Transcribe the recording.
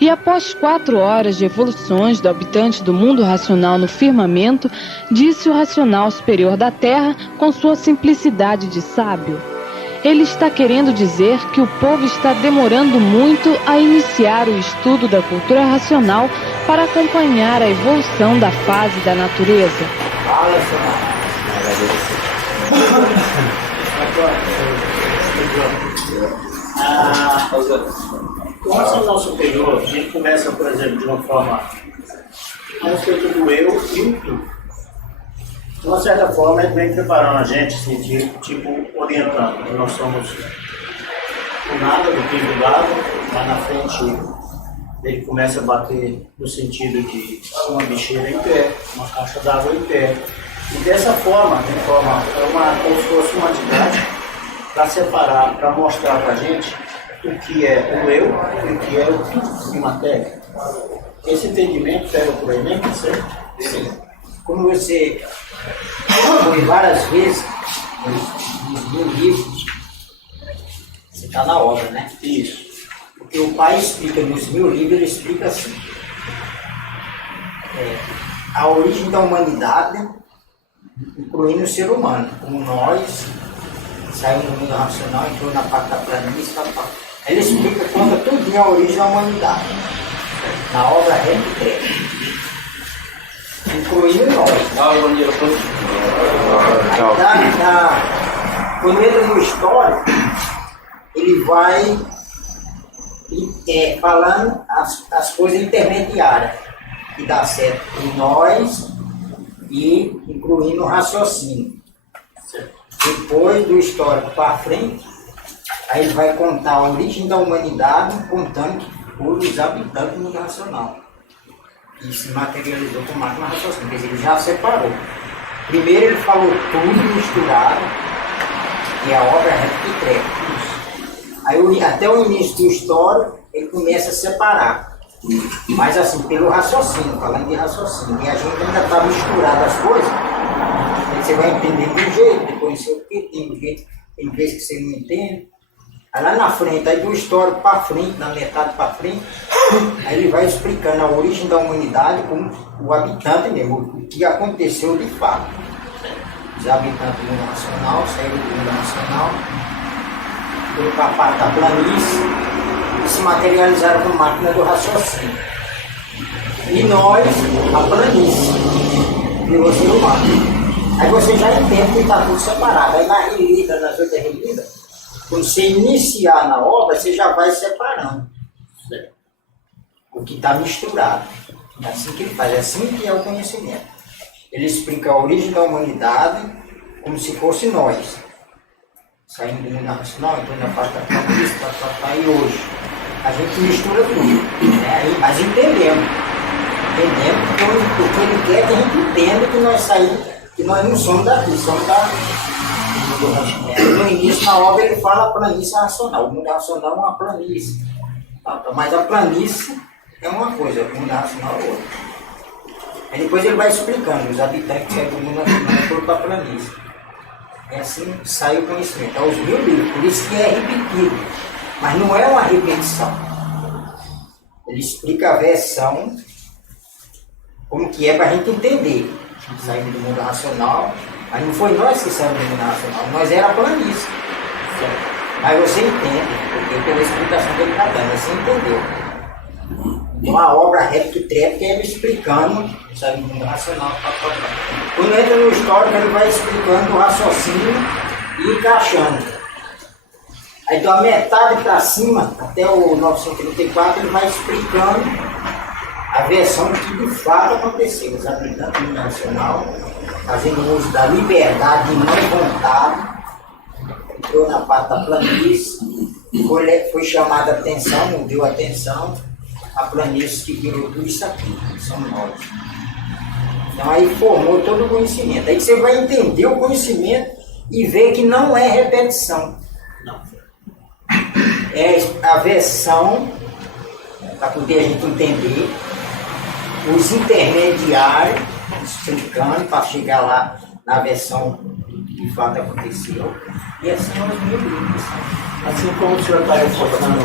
E após 4 horas de evoluções do habitante do mundo racional no firmamento, disse o racional superior da Terra com sua simplicidade de sábio: ele está querendo dizer que o povo está demorando muito a iniciar o estudo da cultura racional para acompanhar a evolução da fase da natureza. O racional superior, a gente começa, por exemplo, de uma forma conceito do eu e o tu. De uma certa forma, ele vem preparando a gente, assim, tipo orientando. Nós somos o nada do que do lado, lá na frente ele começa a bater no sentido de uma bicheira em pé, uma caixa d'água em pé. E dessa forma, como se fosse uma didática para separar, para mostrar para a gente o que é o eu e o que é o tu de matéria. Esse entendimento pega por aí mesmo, certo? Sim. Como você foi várias vezes no livro, você está na obra, né? Isso. Porque o pai explica, nos 1000 livros, ele explica assim: a origem da humanidade, incluindo o ser humano, como nós, saímos do mundo racional, entrou na parte da planície, ele explica, conta tudo a origem da humanidade, na obra Reino, incluindo nós. Quando entra no histórico, ele vai falando as coisas intermediárias que dá certo em nós e incluindo o raciocínio. Depois do histórico para frente, aí ele vai contar a origem da humanidade, contando que foram os habitantes do mundo racional. E se materializou com máquina raciocínio, quer dizer, ele já separou. Primeiro ele falou tudo misturado, e a obra é repetida. Aí até o início do histórico, ele começa a separar. Mas assim, pelo raciocínio, falando de raciocínio. E a gente ainda está misturado as coisas. Aí você vai entender de um jeito, depois você tem um jeito, tem vezes que você não entende. Aí lá na frente, aí do histórico para frente, da metade para frente, aí ele vai explicando a origem da humanidade como o habitante mesmo, o que aconteceu de fato. Os habitantes do mundo racional saíram do mundo racional, foram para a parte da planície e se materializaram com máquina do raciocínio. E nós, a planície, virou ser humano. Aí você já entende que está tudo separado. Aí na relida, nas outras relidas, quando você iniciar na obra, você já vai separando o que está misturado. É assim que ele faz, é assim que é o conhecimento. Ele explica a origem da humanidade como se fosse nós. Saindo do mundo racional, entrando na parte da cabeça, e hoje. A gente mistura tudo, né? Mas entendemos. Entendemos porque ele quer que a gente entenda que nós saímos, que nós não somos daqui, somos da... No início, na obra, ele fala a planície racional. O mundo racional é uma planície. Mas a planície é uma coisa, o mundo racional é outra. Aí depois ele vai explicando, os habitantes que saem do mundo racional foram para a planície. É assim que sai o conhecimento. Aos 1000 livros, por isso que é repetido. Mas não é uma repetição. Ele explica a versão, como que é para a gente entender. Saímos do mundo racional. Mas não foi nós que saímos do mundo racional, nós era a planície. Mas você entende, porque pela explicação que ele está dando, você entendeu. Uma obra repetitrépica é ele explicando, sabe, do mundo racional. Quando entra no histórico, ele vai explicando o raciocínio e encaixando. Aí da metade para cima, até o 934, ele vai explicando a versão que de fato aconteceu. Os habitantes do mundo racional, fazendo uso da liberdade e não vontade, entrou na parte da planície, foi chamada a atenção, não deu atenção, a planície que virou tudo isso aqui, somos nós. Então aí formou todo o conhecimento. Aí você vai entender o conhecimento e ver que não é repetição. Não. É a versão, para poder a gente entender, os intermediários, explicando para chegar lá na versão que de fato aconteceu. E assim é os 1000 livros. Assim como o senhor está reforçando